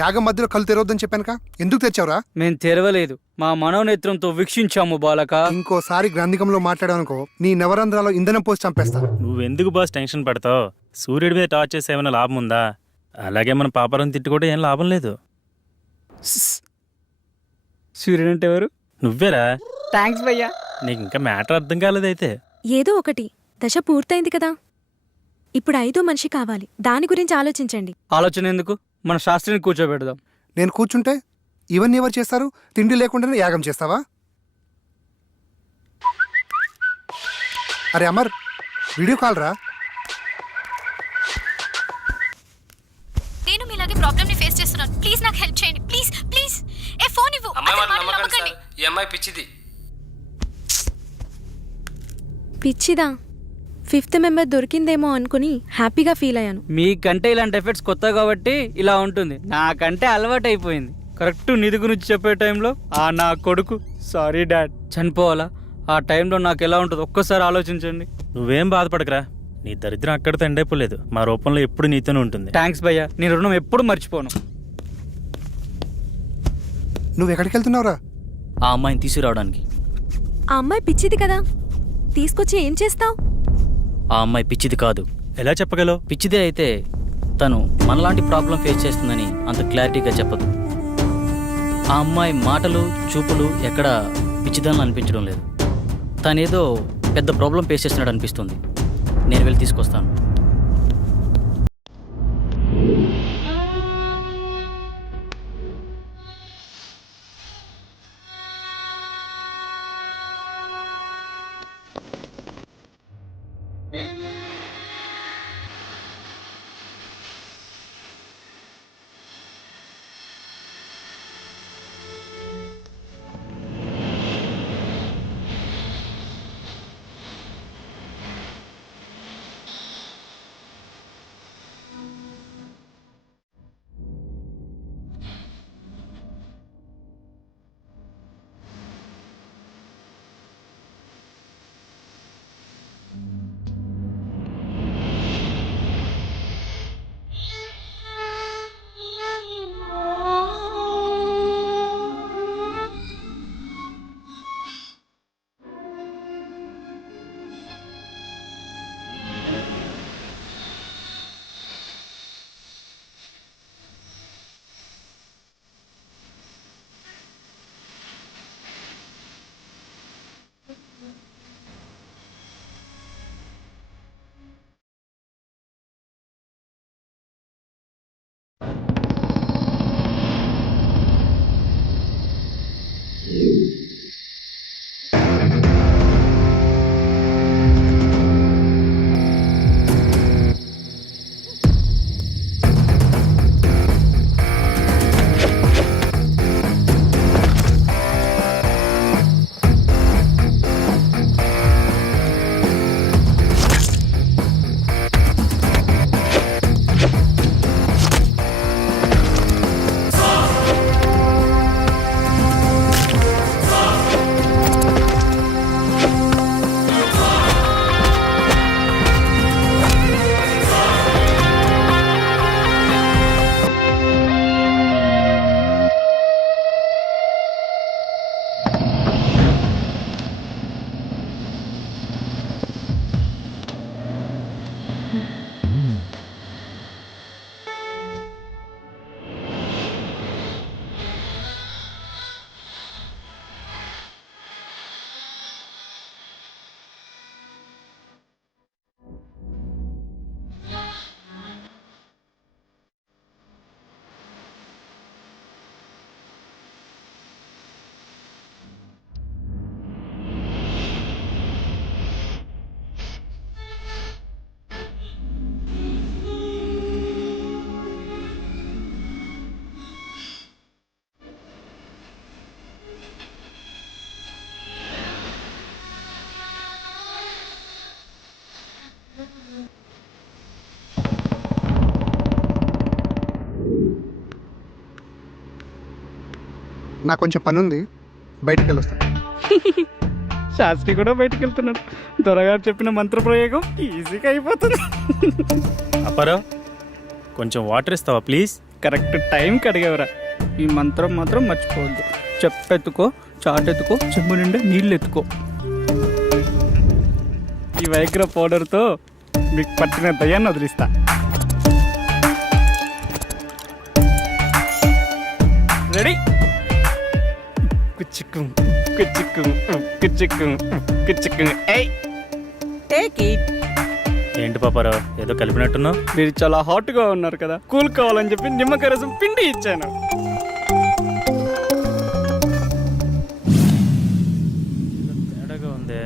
యాగం మధ్యలో కళ్ళు తెరవద్దని చెప్పానుక, ఎందుకు తెచ్చావురా? మేము తెరవలేదు, మా మనోనేత్రంతో వీక్షించాము బాలక. ఇంకోసారి గ్రంథికంలో మాట్లాడానుకో నీ నవరంధ్రాలో ఇంధనం పోసి చంపేస్తా. నువ్వెందుకు బాస్ టెన్షన్ పడతావు? సూర్యుడి మీద టార్చ్ చేస్తే ఏమైనా లాభం ఉందా? అలాగే మన పాపరం తిట్టు కూడా ఏం లాభం లేదు. సూర్యుడు అంటే ఎవరు? నువ్వేరా. థ్యాంక్స్ భయ్యా. నీకు ఇంకా మ్యాటర్ అర్థం కాలేదైతే. ఏదో ఒకటి, దశ పూర్తయింది కదా, ఇప్పుడు 5వ మనిషి కావాలి. దాని గురించి ఆలోచించండి. ఆలోచన ఎందుకు, మన శాస్త్రిని కూర్చోబెడదాం. నేను కూర్చుంటే ఇవన్నీ ఎవరు చేస్తారు? తిండి లేకుండానే యాగం చేస్తావా? అరే అమర్, వీడియో కాల్ రా. నేను మీలాగే ప్రాబ్లమ్ ని ఫేస్ చేస్తున్నాను. ప్లీజ్ నాకు హెల్ప్ చేయండి. Please please. ఏ ఫోన్ ఇవ్వు. నమ్మకండి. ఈ అమ్మాయి పిచ్చిది. పిచ్చిదా? 5th మెంబర్ దొరికిందేమో అనుకుని హ్యాపీగా ఫీల్ అయ్యాను. మీకంటే ఇలాంటి ఎఫెక్ట్స్ కొత్త కాబట్టి ఇలా ఉంటుంది, నాకంటే అలవాటు అయిపోయింది. కరెక్ట్ నిధి గురించి చెప్పే టైంలో నా కొడుకు సారీ డాడ్ చనిపోవాలా? ఆ టైంలో నాకు ఎలా ఉంటుంది ఒక్కసారి ఆలోచించండి. నువ్వేం బాధపడకరా, నీ దరిద్రం అక్కడితో ఎండైపోలేదు. మా రూపంలో ఎప్పుడు నీతోనే ఉంటుంది. థ్యాంక్స్ భయ్యా, నేను రుణం ఎప్పుడు మర్చిపోను. నువ్వు ఎక్కడికి వెళ్తున్నావురా? ఆ అమ్మాయిని తీసుకురావడానికి. ఆ అమ్మాయి పిచ్చిది కదా, తీసుకొచ్చి ఏం చేస్తావు? ఆ అమ్మాయి పిచ్చిది కాదు. ఎలా చెప్పగలవు? పిచ్చిదే అయితే తను మనలాంటి ప్రాబ్లం ఫేస్ చేస్తుందని అంత క్లారిటీగా చెప్పదు. ఆ అమ్మాయి మాటలు చూపులు ఎక్కడ పిచ్చిదాన్ని అనిపించడం లేదు. తనేదో పెద్ద ప్రాబ్లం ఫేస్ చేస్తున్నాడు అనిపిస్తుంది. నేను వెళ్ళి తీసుకొస్తాను. నాకు కొంచెం పని ఉంది, బయటికి వెళ్ళొస్తాను. శాస్త్రి కూడా బయటకు వెళ్తున్నాడు. దొరగారు చెప్పిన మంత్ర ప్రయోగం ఈజీగా అయిపోతుంది. అప్పారావు, కొంచెం వాటర్ ఇస్తావా ప్లీజ్? కరెక్ట్ టైంకి అడిగేవరా. ఈ మంత్రం మాత్రం మర్చిపోవద్దు. చెప్పెత్తుకో, చాటెత్తుకో, చెంబు నిండా నీళ్ళు ఎత్తుకో. ఈ వైగ్ర పౌడర్తో మీకు పట్టిన దయ్యాన్ని వదిలిస్తా. రెడీ? కుచ్చిక్కుం కుచ్చిక్కుం కుచ్చిక్కుం కుచ్చిక్కుం. ఏయ్ టేక్ ఇట్. ఏంటి పాపారావు ఏదో కలిపినట్టున్నావు? మీరు చాలా హాట్గా ఉన్నారు కదా, కూల్ కావాలని చెప్పి నిమ్మకాయ రసం పిండి ఇచ్చాను. తేడాగా ఉందే.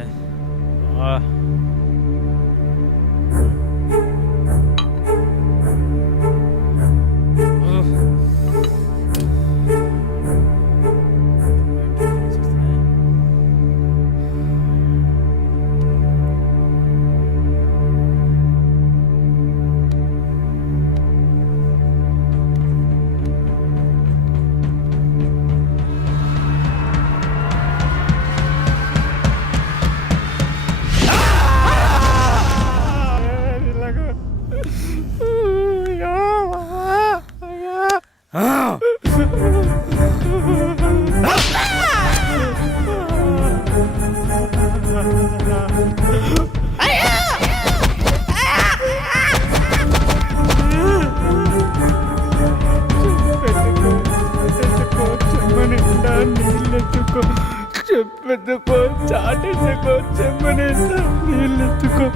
చెప్పెత్తుకో, చాటెత్తుకో, చెంబు నిండా నీళ్ళు ఎత్తుకో.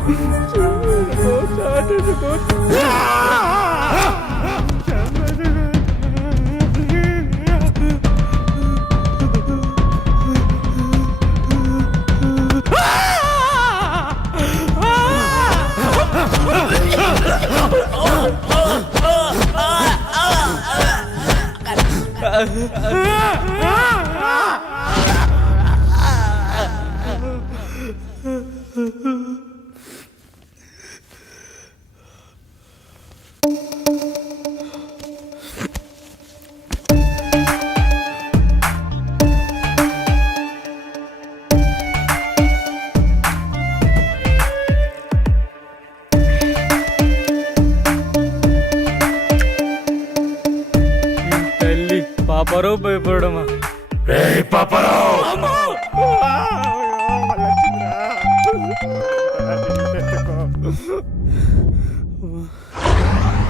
చాటెత్తుకో. తల్లి పాపారావు భయపడమా?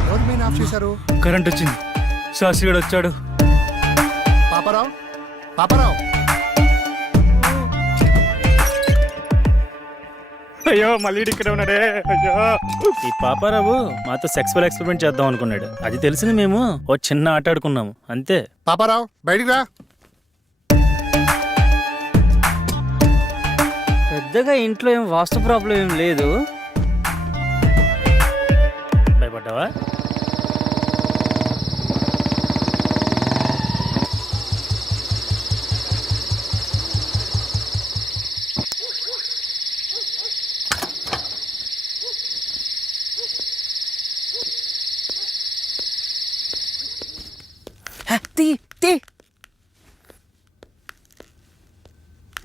ఎవరు మెయిన్ ఆఫ్ చేశారు? కరెంట్ వచ్చింది, శాస్త్రిగాడు వచ్చాడు. పాపారావు, పాపారావు, అయ్యో మళ్ళీ ఇక్కడ ఉన్నాడే. అయ్యో ఈ పాపారావు మాతో సెక్సువల్ ఎక్స్పెరిమెంట్ చేద్దాం అనుకున్నాడు. అది తెలిసింది మేము ఓ చిన్న ఆట ఆడుకున్నాము అంతే. పాపారావు బయటికి రా. పెద్దగా ఇంట్లో ఏం వాస్తు ప్రాబ్లం ఏం లేదు. భయపడ్డావా?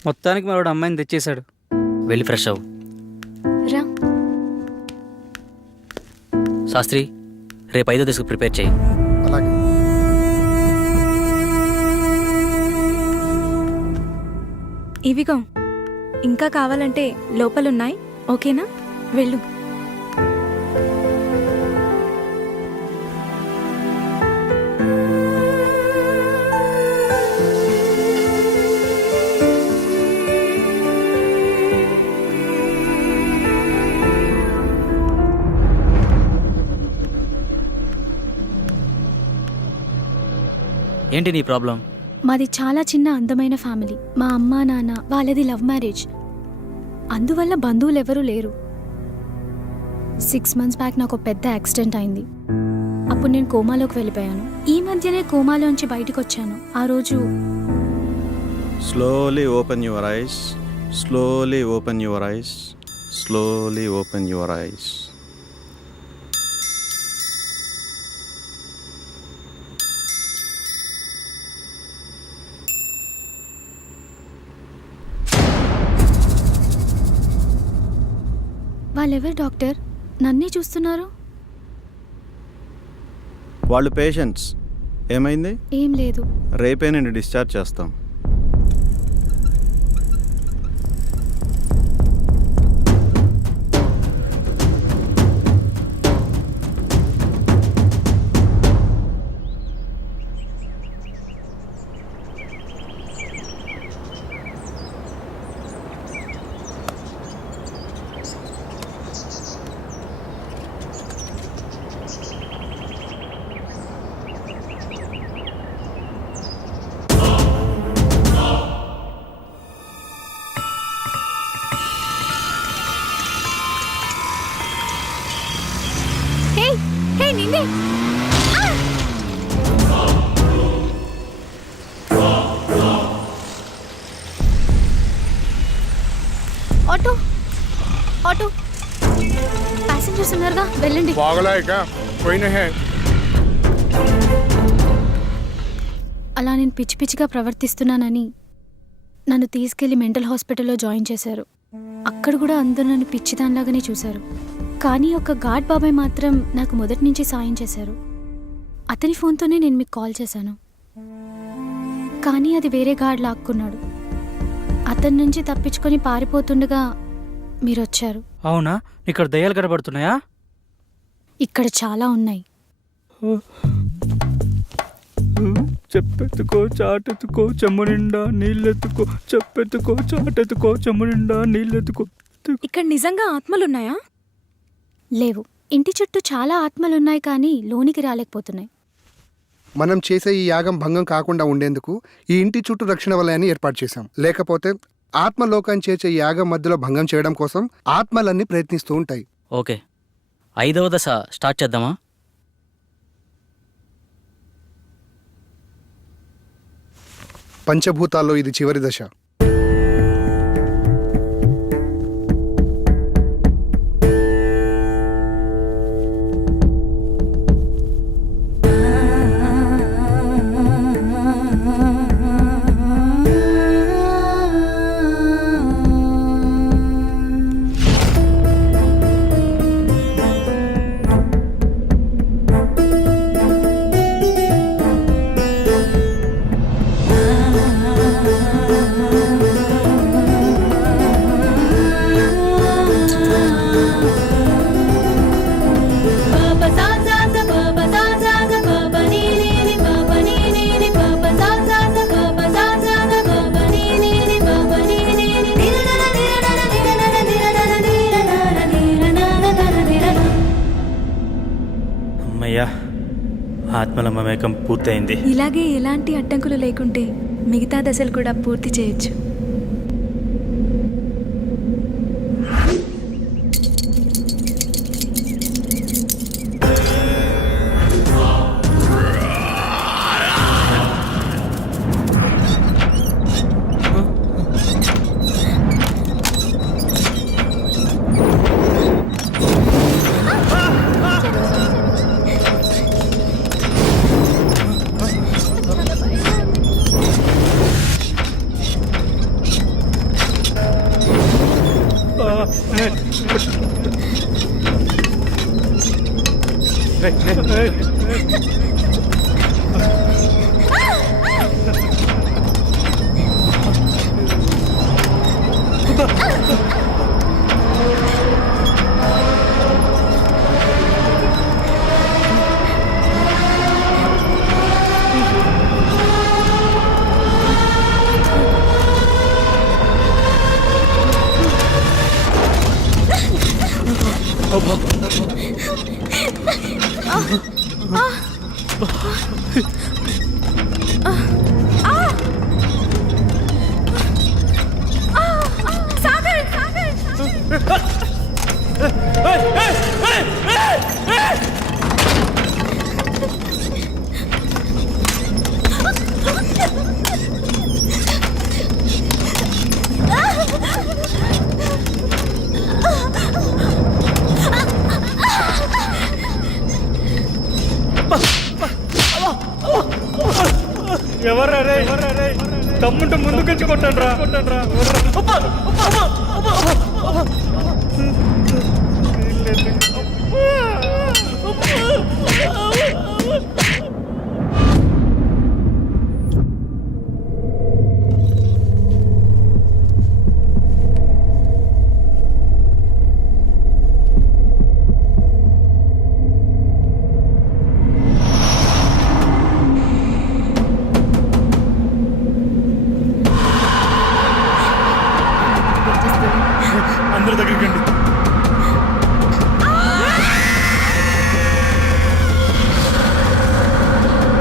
మొత్తానికి మరొకడు అమ్మాయిని తెచ్చేశాడు. వెళ్ళి ఫ్రెష్ అవ్వు. రా. శాస్త్రి, రేపు 5వ దశకు ప్రిపేర్ చేయి. అలాగే. ఇవిగో ఇంకా కావాలంటే లోపలున్నాయి, ఓకేనా? వెళ్ళు. ఏంటి నీ ప్రాబ్లం? మాది చాలా చిన్న అందమైన ఫ్యామిలీ. మా అమ్మ నాన్న వాళ్ళది లవ్ మ్యారేజ్. అందువల్ల బంధువులు ఎవరూ లేరు. 6 months బ్యాక్ నాకు పెద్ద యాక్సిడెంట్ అయింది. అప్పుడు నేను కోమాలోకి వెళ్ళిపోయాను. ఈ మధ్యనే కోమాలోంచి బయటకు వచ్చాను. ఆ రోజు Slowly open your eyes. Slowly open your eyes. Slowly open your eyes. వాళ్ళెవరు డాక్టర్? నన్నే చూస్తున్నారు. వాళ్ళు పేషెంట్స్. ఏమైంది? ఏం లేదు. రేపే నేను డిశ్చార్జ్ చేస్తాం. హే హే నిన్నే. ఆటో ఆటో ప్యాసింజర్స్ ఉన్నారుగా, వెళ్ళండి. అలా నేను పిచ్చి పిచ్చిగా ప్రవర్తిస్తున్నానని నన్ను తీసుకెళ్లి మెంటల్ హాస్పిటల్లో జాయిన్ చేశారు. అక్కడ కూడా అందరూ నన్ను పిచ్చిదానిలాగానే చూశారు. కానీ ఒక గాడ్ బాబాయ్ మాత్రం నాకు మొదటి నుంచి సాయం చేశారు. అతని ఫోన్తోనే నేను మీకు కాల్ చేశాను. కానీ అది వేరే గాడ్ లాక్కున్నాడు. అతని నుంచి తప్పించుకొని పారిపోతుండగా మీరు వచ్చారు. అవునా? ఇక్కడ దయ్యాలు కనబడుతున్నాయా? ఇక్కడ చాలా ఉన్నాయి. చెప్పెత్తుకో చాటెత్తుకో చెమ్ము నిండా నీళ్ళెత్తుకో, చెప్పెత్తుకో చాటెత్తుకో చెమ్ము నిండా నీళ్ళెత్తుకో. ఇక్కడ నిజంగా ఆత్మలున్నాయా? లేవు. ఇంటి చుట్టూ చాలా ఆత్మలున్నాయి కానీ లోనికి రాలేకపోతున్నాయి. మనం చేసే ఈ యాగం భంగం కాకుండా ఉండేందుకు ఈ ఇంటి చుట్టూ రక్షణ వలయాన్ని ఏర్పాటు చేశాం. లేకపోతే ఆత్మలోకం చేసే ఈ యాగం మధ్యలో భంగం చేయడం కోసం ఆత్మలన్నీ ప్రయత్నిస్తూ ఉంటాయి. ఓకే, 5వ దశ స్టార్ట్ చేద్దామా? పంచభూతాల్లో ఇది చివరి దశ. అమ్మయ్యా, ఆత్మల మమేకం పూర్తయింది. ఇలాగే ఎలాంటి అడ్డంకులు లేకుంటే మిగతా దశలు కూడా పూర్తి చేయొచ్చు. ఎవర్రా రే? తమ్ముంటే ముందుకొచ్చి కొట్టండి రా. అందరి దగ్గరికి రండి.